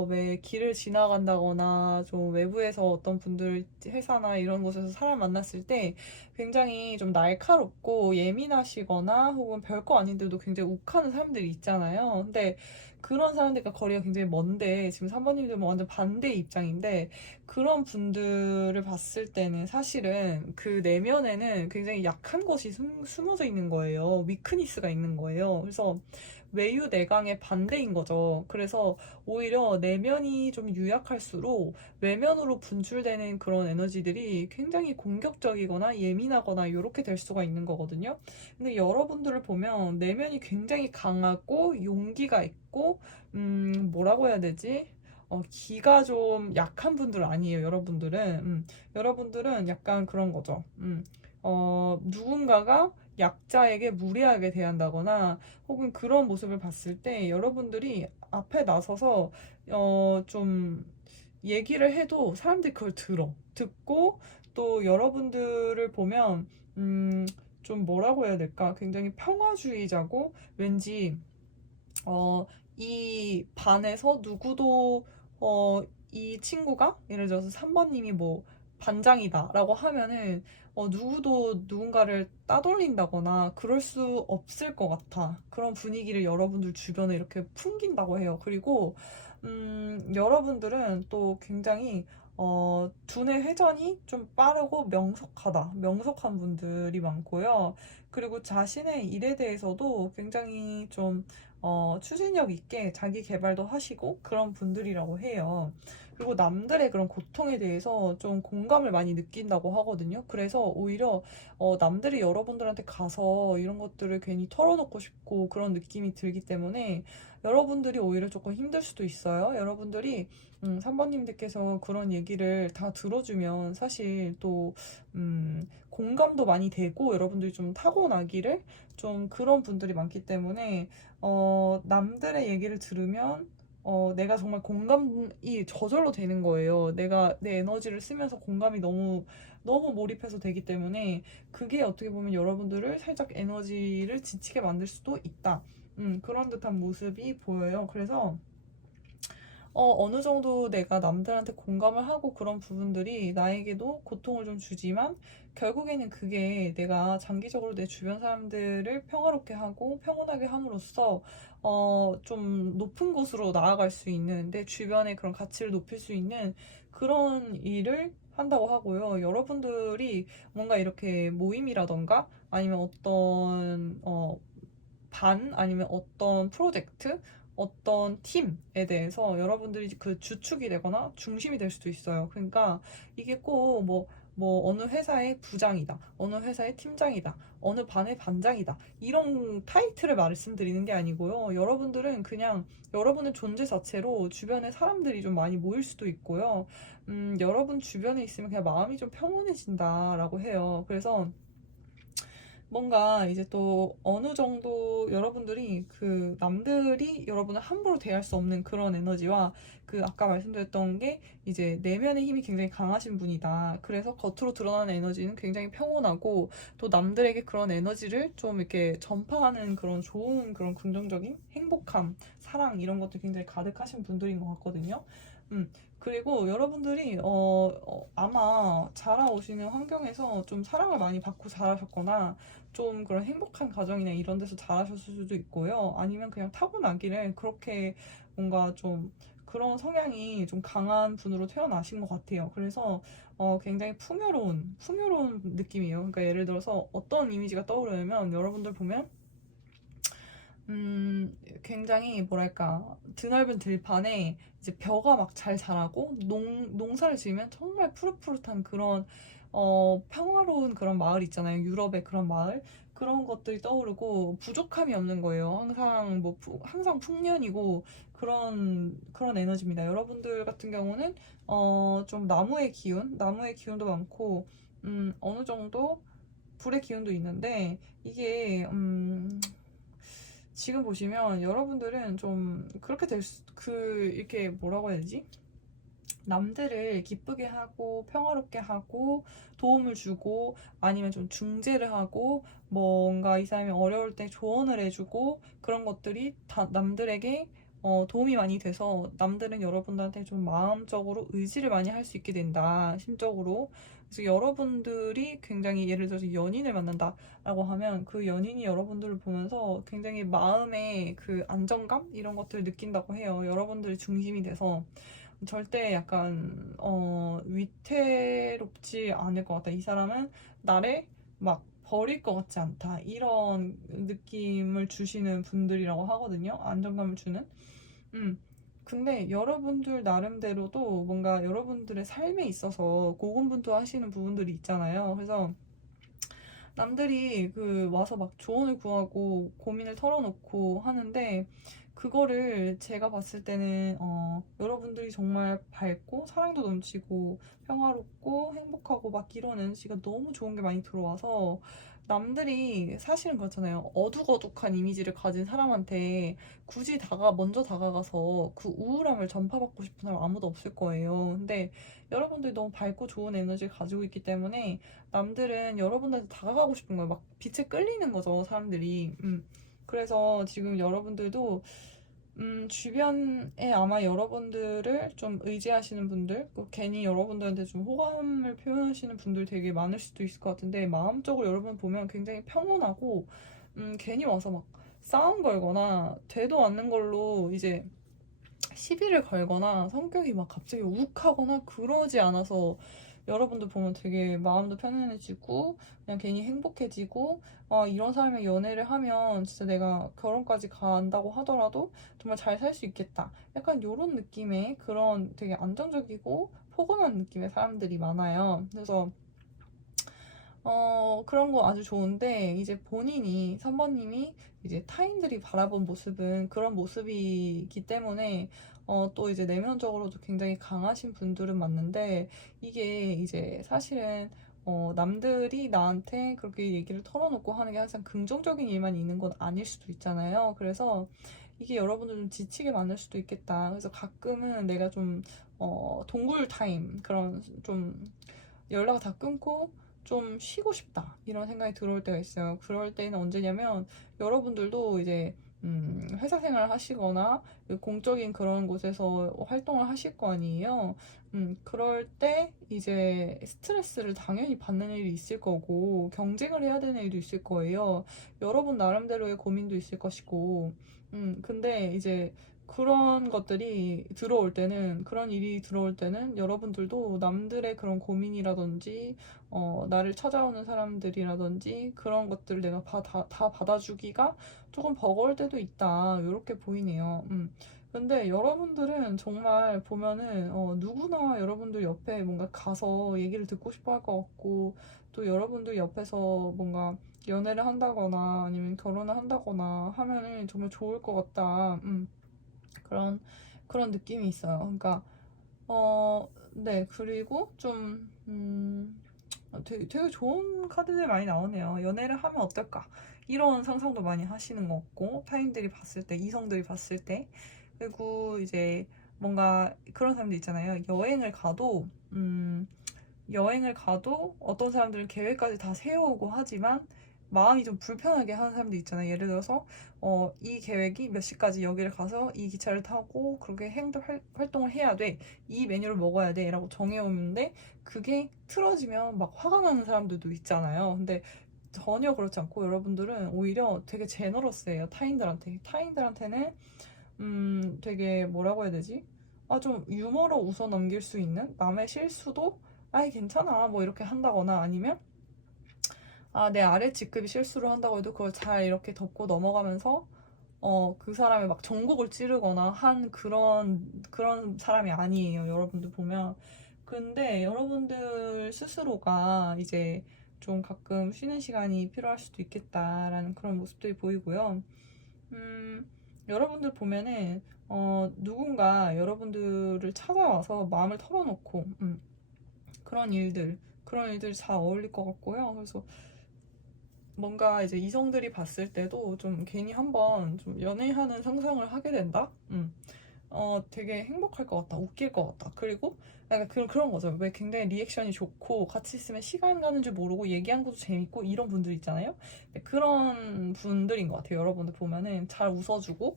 왜 길을 지나간다거나 좀 외부에서 어떤 분들 회사나 이런 곳에서 사람 만났을 때 굉장히 좀 날카롭고 예민하시거나 혹은 별거 아닌데도 굉장히 욱하는 사람들이 있잖아요. 근데 그런 사람들과 거리가 굉장히 먼데 지금 3번님들은 완전 반대의 입장인데 그런 분들을 봤을 때는 사실은 그 내면에는 굉장히 약한 것이 숨어져 있는 거예요. 위크니스가 있는 거예요. 그래서 외유내강의 반대인 거죠. 그래서 오히려 내면이 좀 유약할수록 외면으로 분출되는 그런 에너지들이 굉장히 공격적이거나 예민하거나 이렇게 될 수가 있는 거거든요. 근데 여러분들을 보면 내면이 굉장히 강하고 용기가 있고, 뭐라고 해야 되지? 기가 좀 약한 분들 아니에요, 여러분들은. 여러분들은 약간 그런 거죠. 누군가가 약자에게 무례하게 대한다거나 혹은 그런 모습을 봤을 때 여러분들이 앞에 나서서 좀 얘기를 해도 사람들이 그걸 듣고 또 여러분들을 보면 좀 뭐라고 해야 될까? 굉장히 평화주의자고 왠지 이 반에서 누구도 이 친구가 예를 들어서 3번님이 뭐 반장이다라고 하면은 누구도 누군가를 따돌린다거나 그럴 수 없을 것 같아. 그런 분위기를 여러분들 주변에 이렇게 풍긴다고 해요. 그리고 여러분들은 또 굉장히 두뇌 회전이 좀 빠르고 명석한 분들이 많고요. 그리고 자신의 일에 대해서도 굉장히 좀 추진력 있게 자기 개발도 하시고 그런 분들이라고 해요. 그리고 남들의 그런 고통에 대해서 좀 공감을 많이 느낀다고 하거든요. 그래서 오히려 남들이 여러분들한테 가서 이런 것들을 괜히 털어놓고 싶고 그런 느낌이 들기 때문에 여러분들이 오히려 조금 힘들 수도 있어요. 여러분들이 3번님들께서 그런 얘기를 다 들어주면 사실 또 공감도 많이 되고 여러분들이 좀 타고나기를 좀 그런 분들이 많기 때문에 남들의 얘기를 들으면 내가 정말 공감이 저절로 되는 거예요. 내가 내 에너지를 쓰면서 공감이 너무 몰입해서 되기 때문에 그게 어떻게 보면 여러분들을 살짝 에너지를 지치게 만들 수도 있다. 그런 듯한 모습이 보여요. 그래서 어느 정도 내가 남들한테 공감을 하고 그런 부분들이 나에게도 고통을 좀 주지만 결국에는 그게 내가 장기적으로 내 주변 사람들을 평화롭게 하고 평온하게 함으로써 좀 높은 곳으로 나아갈 수 있는 내 주변의 그런 가치를 높일 수 있는 그런 일을 한다고 하고요. 여러분들이 뭔가 이렇게 모임이라던가 아니면 어떤 반 아니면 어떤 프로젝트 어떤 팀에 대해서 여러분들이 그 주축이 되거나 중심이 될 수도 있어요. 그러니까 이게 꼭 뭐 어느 회사의 부장이다, 어느 회사의 팀장이다, 어느 반의 반장이다 이런 타이틀을 말씀드리는 게 아니고요. 여러분들은 그냥 여러분의 존재 자체로 주변에 사람들이 좀 많이 모일 수도 있고요. 여러분 주변에 있으면 그냥 마음이 좀 평온해진다라고 해요. 그래서 뭔가 이제 또 어느 정도 여러분들이 그 남들이 여러분을 함부로 대할 수 없는 그런 에너지와 그 아까 말씀드렸던 게 이제 내면의 힘이 굉장히 강하신 분이다. 그래서 겉으로 드러나는 에너지는 굉장히 평온하고 또 남들에게 그런 에너지를 좀 이렇게 전파하는 그런 좋은 그런 긍정적인 행복함, 사랑 이런 것도 굉장히 가득하신 분들인 것 같거든요. 그리고 여러분들이 아마 자라오시는 환경에서 좀 사랑을 많이 받고 자라셨거나 좀 그런 행복한 가정이나 이런 데서 자라셨을 수도 있고요. 아니면 그냥 타고나기를 그렇게 뭔가 좀 그런 성향이 좀 강한 분으로 태어나신 것 같아요. 그래서 굉장히 풍요로운 느낌이에요. 그러니까 예를 들어서 어떤 이미지가 떠오르냐면 여러분들 보면 굉장히 뭐랄까 드넓은 들판에 이제 벼가 막 잘 자라고 농사를 지으면 정말 푸릇푸릇한 그런 평화로운 그런 마을 있잖아요. 유럽의 그런 마을 그런 것들이 떠오르고 부족함이 없는 거예요. 항상 항상 풍년이고 그런 에너지입니다. 여러분들 같은 경우는 좀 나무의 기운도 많고 어느 정도 불의 기운도 있는데 이게 지금 보시면 여러분들은 좀 그렇게 이렇게 뭐라고 해야 되지? 남들을 기쁘게 하고 평화롭게 하고 도움을 주고 아니면 좀 중재를 하고 뭔가 이 사람이 어려울 때 조언을 해주고 그런 것들이 다 남들에게 도움이 많이 돼서 남들은 여러분들한테 좀 마음적으로 의지를 많이 할 수 있게 된다, 심적으로. 그래서 여러분들이 굉장히 예를 들어서 연인을 만난다라고 하면 그 연인이 여러분들을 보면서 굉장히 마음의 그 안정감? 이런 것들을 느낀다고 해요. 여러분들이 중심이 돼서. 절대 약간 위태롭지 않을 것 같다. 이 사람은 나를 막 버릴 것 같지 않다. 이런 느낌을 주시는 분들이라고 하거든요. 안정감을 주는. 음. 근데 여러분들 나름대로도 뭔가 여러분들의 삶에 있어서 고군분투하시는 부분들이 있잖아요. 그래서 남들이 와서 막 조언을 구하고 고민을 털어놓고 하는데 그거를 제가 봤을 때는 여러분들이 정말 밝고 사랑도 넘치고 평화롭고 행복하고 막 이런 에너지가 너무 좋은 게 많이 들어와서 남들이 사실은 그렇잖아요. 어둑어둑한 이미지를 가진 사람한테 굳이 먼저 다가가서 그 우울함을 전파받고 싶은 사람 아무도 없을 거예요. 근데 여러분들이 너무 밝고 좋은 에너지를 가지고 있기 때문에 남들은 여러분들한테 다가가고 싶은 거예요. 막 빛에 끌리는 거죠, 사람들이. 그래서 지금 여러분들도 주변에 아마 여러분들을 좀 의지하시는 분들, 괜히 여러분들한테 좀 호감을 표현하시는 분들 되게 많을 수도 있을 것 같은데, 마음적으로 여러분 보면 굉장히 평온하고, 괜히 와서 막 싸움 걸거나, 되도 않는 걸로 이제 시비를 걸거나, 성격이 막 갑자기 욱하거나 그러지 않아서, 여러분들 보면 되게 마음도 편안해지고 그냥 괜히 행복해지고 이런 사람의 연애를 하면 진짜 내가 결혼까지 간다고 하더라도 정말 잘 살 수 있겠다. 약간 이런 느낌의 그런 되게 안정적이고 포근한 느낌의 사람들이 많아요. 그래서 그런 거 아주 좋은데 이제 본인이 3번님이 이제 타인들이 바라본 모습은 그런 모습이기 때문에 또 이제 내면적으로도 굉장히 강하신 분들은 맞는데 이게 이제 사실은 남들이 나한테 그렇게 얘기를 털어놓고 하는 게 항상 긍정적인 일만 있는 건 아닐 수도 있잖아요. 그래서 이게 여러분들 좀 지치게 만들 수도 있겠다. 그래서 가끔은 내가 좀 동굴 타임 그런 좀 연락을 다 끊고 좀 쉬고 싶다 이런 생각이 들어올 때가 있어요. 그럴 때는 언제냐면 여러분들도 이제 회사 생활을 하시거나 공적인 그런 곳에서 활동을 하실 거 아니에요. 그럴 때 이제 스트레스를 당연히 받는 일이 있을 거고 경쟁을 해야 되는 일도 있을 거예요. 여러분 나름대로의 고민도 있을 것이고 근데 이제 그런 일이 들어올 때는 여러분들도 남들의 그런 고민이라든지, 나를 찾아오는 사람들이라든지, 그런 것들을 내가 다 받아주기가 조금 버거울 때도 있다. 이렇게 보이네요. 근데 여러분들은 정말 보면은, 누구나 여러분들 옆에 뭔가 가서 얘기를 듣고 싶어 할 것 같고, 또 여러분들 옆에서 뭔가 연애를 한다거나 아니면 결혼을 한다거나 하면은 정말 좋을 것 같다. 그런 그런 느낌이 있어요. 그러니까 네. 그리고 좀 되게 좋은 카드들 많이 나오네요. 연애를 하면 어떨까? 이런 상상도 많이 하시는 것 같고 타인들이 봤을 때, 이성들이 봤을 때 그리고 이제 뭔가 그런 사람들 있잖아요. 여행을 가도 어떤 사람들은 계획까지 다 세우고 하지만 마음이 좀 불편하게 하는 사람들 있잖아요. 예를 들어서 이 계획이 몇 시까지 여기를 가서 이 기차를 타고 그렇게 활동을 해야 돼. 이 메뉴를 먹어야 돼. 라고 정해오는데 그게 틀어지면 막 화가 나는 사람들도 있잖아요. 근데 전혀 그렇지 않고 여러분들은 오히려 되게 제너러스해요. 타인들한테는 되게 뭐라고 해야 되지? 좀 유머로 웃어 넘길 수 있는 남의 실수도 아이 괜찮아 뭐 이렇게 한다거나 아니면 내 아래 직급이 실수를 한다고 해도 그걸 잘 이렇게 덮고 넘어가면서 그 사람의 막 전곡을 찌르거나 한 그런 사람이 아니에요. 여러분들 보면. 근데 여러분들 스스로가 이제 좀 가끔 쉬는 시간이 필요할 수도 있겠다라는 그런 모습들이 보이고요. 여러분들 보면은 누군가 여러분들을 찾아와서 마음을 털어놓고 그런 일들이 잘 어울릴 것 같고요. 그래서 뭔가 이제 이성들이 봤을 때도 좀 괜히 한번 좀 연애하는 상상을 하게 된다? 되게 행복할 것 같다. 웃길 것 같다. 그리고 약간 그런 거죠. 왜 굉장히 리액션이 좋고 같이 있으면 시간 가는 줄 모르고 얘기하는 것도 재밌고 이런 분들 있잖아요. 그런 분들인 것 같아요. 여러분들 보면은 잘 웃어주고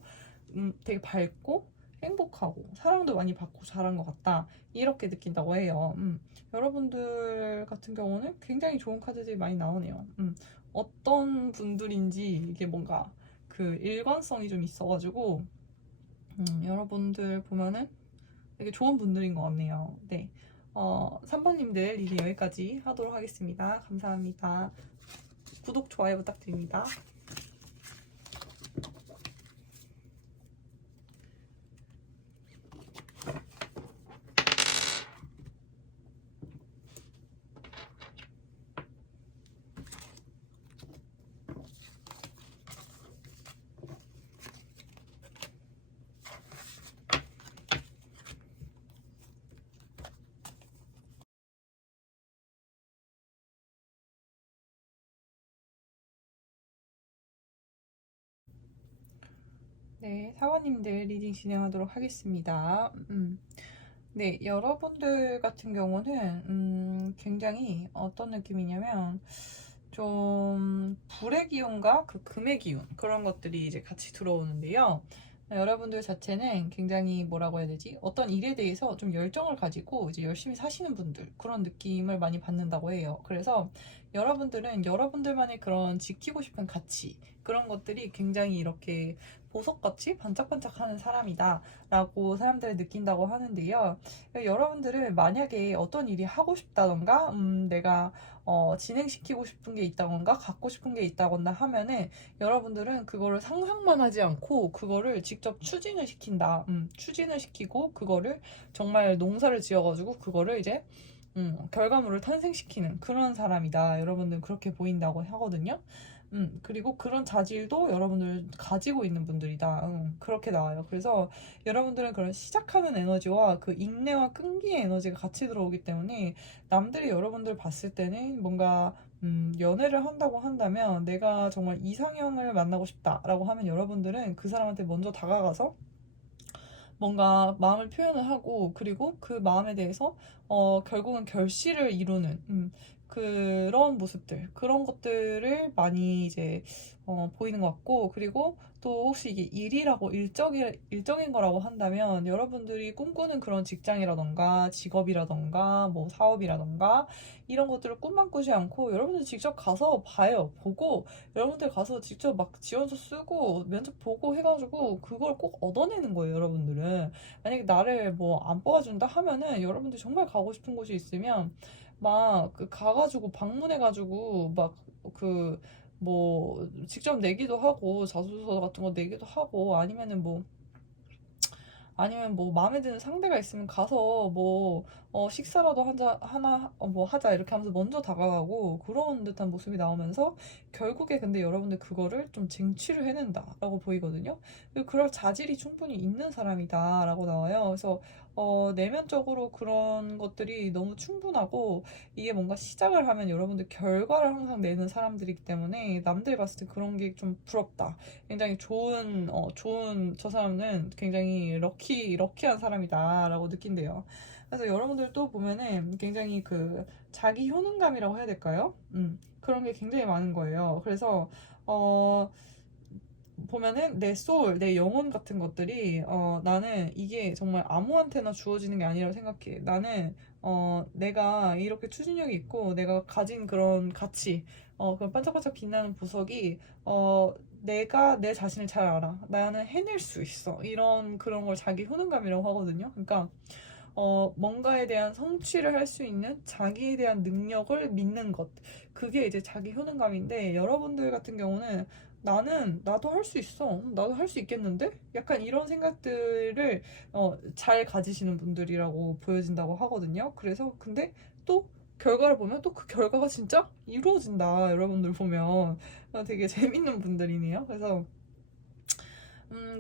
되게 밝고 행복하고 사랑도 많이 받고 잘한 것 같다. 이렇게 느낀다고 해요. 여러분들 같은 경우는 굉장히 좋은 카드들이 많이 나오네요. 어떤 분들인지 이게 뭔가 그 일관성이 좀 있어가지고 여러분들 보면은 되게 좋은 분들인 것 같네요. 네. 3번님들 리딩 여기까지 하도록 하겠습니다. 감사합니다. 구독, 좋아요 부탁드립니다. 네, 사원님들 리딩 진행하도록 하겠습니다. 네, 여러분들 같은 경우는 굉장히 어떤 느낌이냐면 좀 불의 기운과 그 금의 기운 그런 것들이 이제 같이 들어오는데요. 여러분들 자체는 굉장히 뭐라고 해야 되지? 어떤 일에 대해서 좀 열정을 가지고 이제 열심히 사시는 분들 그런 느낌을 많이 받는다고 해요. 그래서 여러분들은 여러분들만의 그런 지키고 싶은 가치 그런 것들이 굉장히 이렇게 보석같이 반짝반짝하는 사람이다 라고 사람들이 느낀다고 하는데요. 여러분들은 만약에 어떤 일이 하고 싶다던가 내가 진행시키고 싶은 게 있다던가 갖고 싶은 게 있다거나 하면은 여러분들은 그거를 상상만 하지 않고 그거를 직접 추진을 시킨다. 추진을 시키고 그거를 정말 농사를 지어가지고 그거를 이제 결과물을 탄생시키는 그런 사람이다. 여러분들 그렇게 보인다고 하거든요. 그리고 그런 자질도 여러분들 가지고 있는 분들이다. 그렇게 나와요. 그래서 여러분들은 그런 시작하는 에너지와 그 인내와 끈기의 에너지가 같이 들어오기 때문에 남들이 여러분들 봤을 때는 뭔가 연애를 한다고 한다면 내가 정말 이상형을 만나고 싶다라고 하면 여러분들은 그 사람한테 먼저 다가가서 뭔가 마음을 표현을 하고 그리고 그 마음에 대해서 결국은 결실을 이루는 그런 모습들 그런 것들을 많이 이제 보이는 것 같고 그리고 또 혹시 이게 일이라고 일적인 거라고 한다면 여러분들이 꿈꾸는 그런 직장이라던가 직업이라던가 뭐 사업이라던가 이런 것들을 꿈만 꾸지 않고 여러분들 직접 가서 봐요 보고 여러분들 가서 직접 막 지원서 쓰고 면접 보고 해가지고 그걸 꼭 얻어내는 거예요, 여러분들은. 만약에 나를 뭐 안 뽑아준다 하면은 여러분들 정말 가고 싶은 곳이 있으면 막 그 가가지고 방문해가지고 막 그 뭐 직접 내기도 하고 자소서 같은 거 내기도 하고 아니면 뭐 마음에 드는 상대가 있으면 가서 뭐 식사라도 뭐 하자 이렇게 하면서 먼저 다가가고 그런 듯한 모습이 나오면서 결국에 근데 여러분들 그거를 좀 쟁취를 해낸다라고 보이거든요. 그리고 그럴 자질이 충분히 있는 사람이다라고 나와요. 그래서 내면적으로 그런 것들이 너무 충분하고 이게 뭔가 시작을 하면 여러분들 결과를 항상 내는 사람들이기 때문에 남들이 봤을 때 그런 게 좀 부럽다. 굉장히 좋은 저 사람은 굉장히 럭키한 사람이다라고 느낀대요. 그래서 여러분들도 보면은 굉장히 그 자기 효능감이라고 해야 될까요? 그런 게 굉장히 많은 거예요. 그래서 어 보면은 내 소울, 내 영혼 같은 것들이 나는 이게 정말 아무한테나 주어지는 게 아니라고 생각해. 나는 내가 이렇게 추진력이 있고 내가 가진 그런 가치, 그런 반짝반짝 빛나는 보석이 내가 내 자신을 잘 알아. 나는 해낼 수 있어. 이런 그런 걸 자기 효능감이라고 하거든요. 그러니까 뭔가에 대한 성취를 할 수 있는 자기에 대한 능력을 믿는 것. 그게 이제 자기 효능감인데, 여러분들 같은 경우는 나도 할 수 있어. 나도 할 수 있겠는데? 약간 이런 생각들을 잘 가지시는 분들이라고 보여진다고 하거든요. 그래서 근데 또 결과를 보면 또 그 결과가 진짜 이루어진다. 여러분들 보면 되게 재밌는 분들이네요. 그래서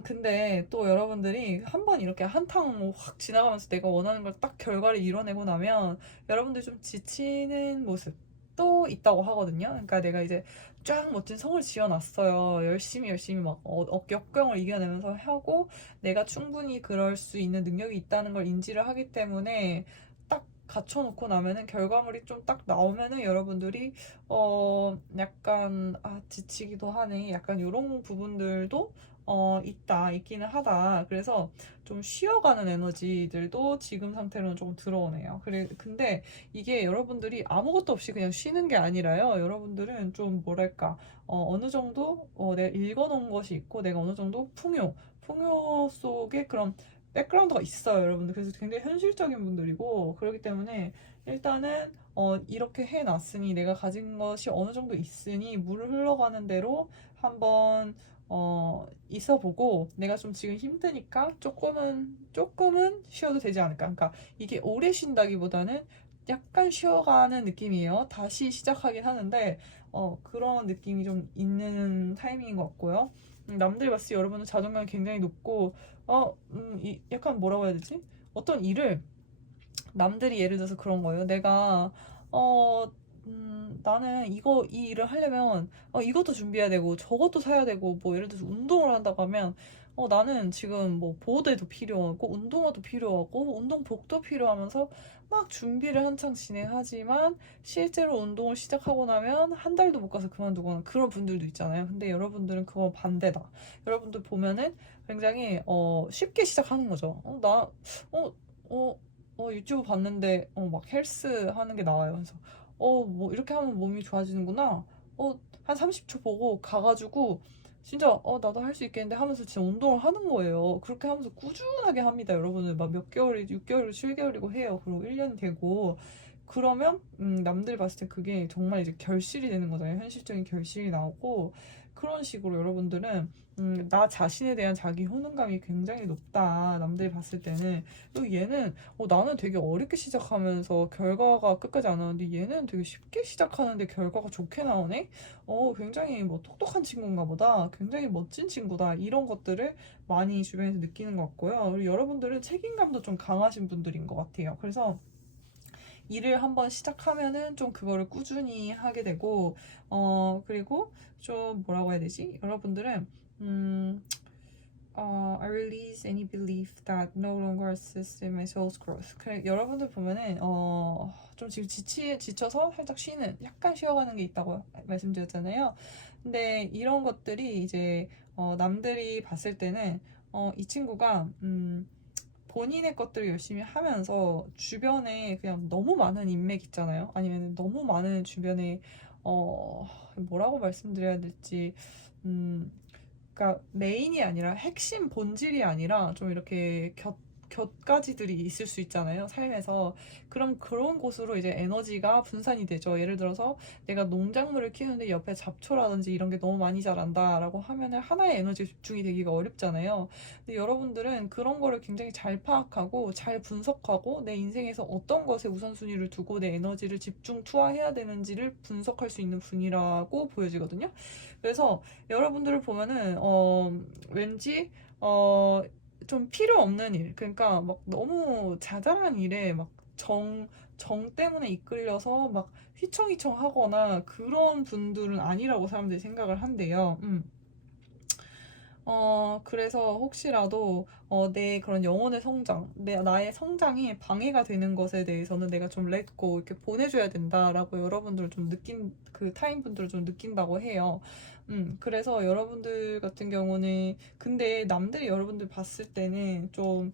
근데 또 여러분들이 한번 이렇게 한탕 확 지나가면서 내가 원하는 걸 딱 결과를 이뤄내고 나면 여러분들 좀 지치는 모습도 있다고 하거든요. 그러니까 내가 이제 쫙 멋진 성을 지어놨어요. 열심히 막 역경을 이겨내면서 하고 내가 충분히 그럴 수 있는 능력이 있다는 걸 인지를 하기 때문에 딱 갖춰놓고 나면은 결과물이 좀 딱 나오면은 여러분들이 약간 지치기도 하네. 약간 이런 부분들도 있기는 하다. 그래서 좀 쉬어가는 에너지들도 지금 상태로는 조금 들어오네요. 근데 이게 여러분들이 아무것도 없이 그냥 쉬는 게 아니라요. 여러분들은 좀 뭐랄까, 어느 정도, 내가 읽어놓은 것이 있고, 내가 어느 정도 풍요 속에 그런 백그라운드가 있어요, 여러분들. 그래서 굉장히 현실적인 분들이고, 그렇기 때문에 일단은 이렇게 해놨으니 내가 가진 것이 어느 정도 있으니 물을 흘러가는 대로 한번 있어 보고 내가 좀 지금 힘드니까 조금은 쉬어도 되지 않을까. 그러니까 이게 오래 쉰다기보다는 약간 쉬어가는 느낌이에요. 다시 시작하긴 하는데 그런 느낌이 좀 있는 타이밍인 것 같고요. 남들 봤을 때 여러분은 자존감이 굉장히 높고 약간 뭐라고 해야 되지? 어떤 일을 남들이 예를 들어서 그런 거예요. 내가 어 나는 이 일을 하려면 이것도 준비해야 되고 저것도 사야 되고 뭐 예를 들어서 운동을 한다고 하면 나는 지금 뭐 보호대도 필요하고 운동화도 필요하고 운동복도 필요하면서 막 준비를 한창 진행하지만 실제로 운동을 시작하고 나면 한 달도 못 가서 그만두거나 그런 분들도 있잖아요. 근데 여러분들은 그거 반대다. 여러분들 보면은 굉장히 쉽게 시작하는 거죠. 어, 어, 유튜브 봤는데, 막 헬스 하는 게 나와요. 그래서, 뭐, 이렇게 하면 몸이 좋아지는구나. 한 30초 보고 가가지고, 진짜, 나도 할 수 있겠는데 하면서 진짜 운동을 하는 거예요. 그렇게 하면서 꾸준하게 합니다, 여러분들. 막 몇 개월이, 6개월, 7개월이고 해요. 그리고 1년이 되고. 그러면, 남들 봤을 때 그게 정말 이제 결실이 되는 거잖아요. 현실적인 결실이 나오고. 그런 식으로 여러분들은, 나 자신에 대한 자기 효능감이 굉장히 높다. 남들이 봤을 때는. 또 얘는 나는 되게 어렵게 시작하면서 결과가 끝까지 안 나오는데 얘는 되게 쉽게 시작하는데 결과가 좋게 나오네? 굉장히 뭐 똑똑한 친구인가 보다. 굉장히 멋진 친구다. 이런 것들을 많이 주변에서 느끼는 것 같고요. 그리고 여러분들은 책임감도 좀 강하신 분들인 것 같아요. 그래서 일을 한번 시작하면은 좀 그거를 꾸준히 하게 되고, 그리고 좀 뭐라고 해야 되지? 여러분들은, I release any belief that no longer assists in my soul's growth. 그래, 여러분들 보면은, 좀 지금 지쳐서 살짝 약간 쉬어가는 게 있다고 말씀드렸잖아요. 근데 이런 것들이 이제, 남들이 봤을 때는, 이 친구가, 본인의 것들을 열심히 하면서 주변에 그냥 너무 많은 인맥 있잖아요. 아니면 너무 많은 주변에, 뭐라고 말씀드려야 될지, 음, 그러니까 메인이 아니라 핵심 본질이 아니라 좀 이렇게 곁가지들이 있을 수 있잖아요. 삶에서. 그럼 그런 곳으로 이제 에너지가 분산이 되죠. 예를 들어서 내가 농작물을 키우는데 옆에 잡초라든지 이런 게 너무 많이 자란다라고 하면은 하나의 에너지에 집중이 되기가 어렵잖아요. 근데 여러분들은 그런 거를 굉장히 잘 파악하고 잘 분석하고 내 인생에서 어떤 것에 우선순위를 두고 내 에너지를 집중 투하해야 되는지를 분석할 수 있는 분이라고 보여지거든요. 그래서 여러분들을 보면은 왠지 좀 필요 없는 일, 그러니까 막 너무 자잘한 일에 막 정 때문에 이끌려서 막 휘청휘청 하거나 그런 분들은 아니라고 사람들이 생각을 한대요. 그래서 혹시라도, 내 그런 영혼의 성장, 나의 성장이 방해가 되는 것에 대해서는 내가 좀 렛고 이렇게 보내줘야 된다라고 여러분들 좀 그 타인분들을 좀 느낀다고 해요. 그래서 여러분들 같은 경우는, 근데 남들이 여러분들 봤을 때는 좀,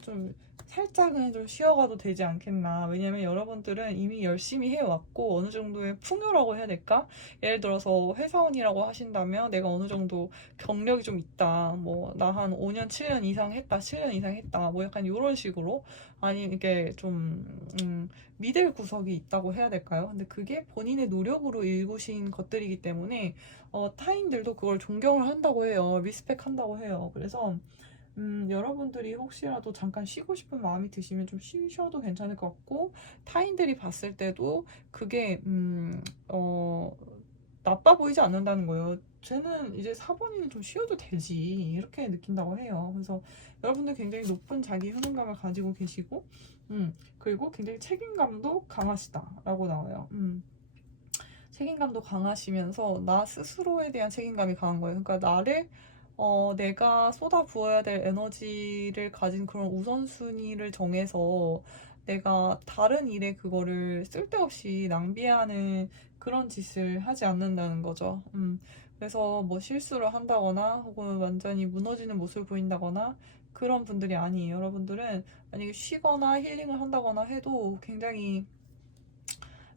좀 살짝은 좀 쉬어가도 되지 않겠나. 왜냐면 여러분들은 이미 열심히 해왔고 어느 정도의 풍요라고 해야 될까? 예를 들어서 회사원이라고 하신다면 내가 어느 정도 경력이 좀 있다. 뭐 나 한 5년, 7년 이상 했다. 7년 이상 했다. 뭐 약간 이런 식으로 아니 이게 좀 믿을 구석이 있다고 해야 될까요? 근데 그게 본인의 노력으로 일구신 것들이기 때문에 타인들도 그걸 존경을 한다고 해요. 리스펙 한다고 해요. 그래서 여러분들이 혹시라도 잠깐 쉬고 싶은 마음이 드시면 좀 쉬셔도 괜찮을 것 같고, 타인들이 봤을 때도 그게, 나빠 보이지 않는다는 거예요. 쟤는 이제 사번이는 좀 쉬어도 되지. 이렇게 느낀다고 해요. 그래서 여러분들 굉장히 높은 자기 효능감을 가지고 계시고, 그리고 굉장히 책임감도 강하시다라고 나와요. 책임감도 강하시면서 나 스스로에 대한 책임감이 강한 거예요. 그러니까 나를 내가 쏟아 부어야 될 에너지를 가진 그런 우선순위를 정해서 내가 다른 일에 그거를 쓸데없이 낭비하는 그런 짓을 하지 않는다는 거죠. 그래서 뭐 실수를 한다거나 혹은 완전히 무너지는 모습을 보인다거나 그런 분들이 아니에요. 여러분들은 만약에 쉬거나 힐링을 한다거나 해도 굉장히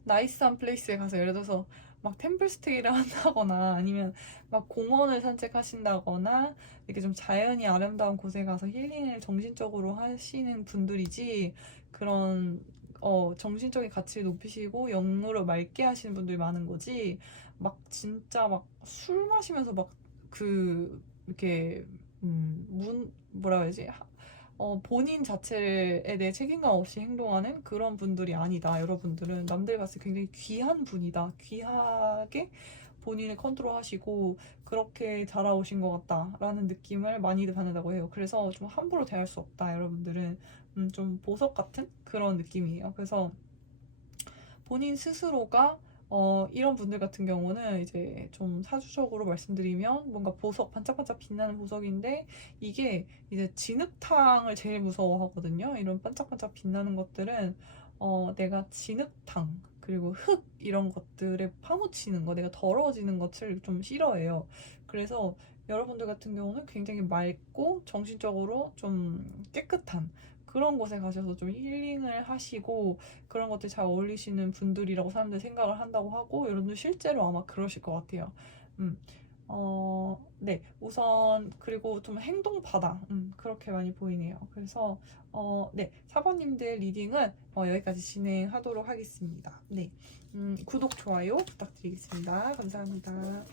나이스한 플레이스에 가서 예를 들어서 막 템플스테이를 한다거나 아니면 막 공원을 산책하신다거나 이렇게 좀 자연이 아름다운 곳에 가서 힐링을 정신적으로 하시는 분들이지 그런 정신적인 가치를 높이시고 영으로 맑게 하시는 분들이 많은 거지 막 진짜 막 술 마시면서 막 이렇게 뭐라 해야지 본인 자체에 대해 책임감 없이 행동하는 그런 분들이 아니다. 여러분들은 남들 봤을 때 굉장히 귀한 분이다. 귀하게 본인을 컨트롤하시고 그렇게 자라오신 것 같다라는 느낌을 많이들 받는다고 해요. 그래서 좀 함부로 대할 수 없다. 여러분들은 좀 보석 같은 그런 느낌이에요. 그래서 본인 스스로가 이런 분들 같은 경우는 이제 좀 사주적으로 말씀드리면 뭔가 보석, 반짝반짝 빛나는 보석인데 이게 이제 진흙탕을 제일 무서워하거든요. 이런 반짝반짝 빛나는 것들은 내가 진흙탕, 그리고 흙 이런 것들에 파묻히는 거, 내가 더러워지는 것을 좀 싫어해요. 그래서 여러분들 같은 경우는 굉장히 맑고 정신적으로 좀 깨끗한 그런 곳에 가셔서 좀 힐링을 하시고 그런 것들 잘 어울리시는 분들이라고 사람들이 생각을 한다고 하고 여러분들 실제로 아마 그러실 것 같아요. 음. 네. 우선 그리고 좀 행동바다 그렇게 많이 보이네요. 그래서 네. 사번님들 리딩은 여기까지 진행하도록 하겠습니다. 네. 구독, 좋아요 부탁드리겠습니다. 감사합니다.